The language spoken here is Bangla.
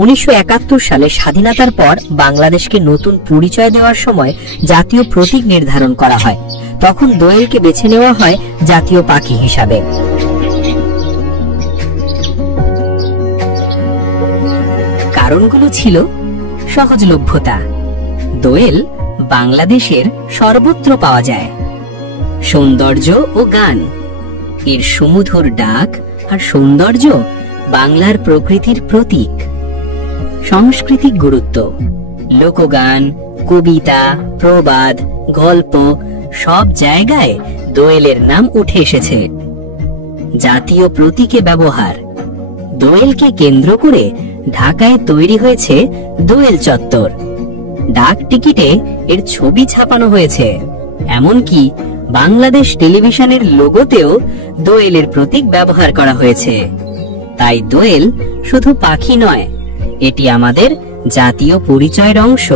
1971 সালে স্বাধীনতার পর বাংলাদেশকে নতুন পরিচয় দেওয়ার সময় জাতীয় প্রতীক নির্ধারণ করা হয়। তখন দোয়েলকে বেছে নেওয়া হয় জাতীয় পাখি হিসাবে। কারণগুলো ছিল সহজলভ্যতা। দোয়েল বাংলাদেশের সর্বত্র পাওয়া যায়। সৌন্দর্য ও গান, এর সুমধুর ডাক আর সৌন্দর্য বাংলার প্রকৃতির প্রতীক। সাংস্কৃতিক গুরুত্ব, লোকগান, কবিতা, প্রবাদ, গল্প সব জায়গায় দোয়েলের নাম উঠে এসেছে। জাতীয় প্রতীকে ব্যবহার, দোয়েলকে কেন্দ্র করে ঢাকায় তৈরি হয়েছে দোয়েল চত্বর। ডাক টিকিটে এর ছবি ছাপানো হয়েছে। এমনকি বাংলাদেশ টেলিভিশনের লোগোতেও দোয়েলের প্রতীক ব্যবহার করা হয়েছে। তাই দোয়েল শুধু পাখি নয়, এটি আমাদের জাতীয় পরিচয়ের অংশ।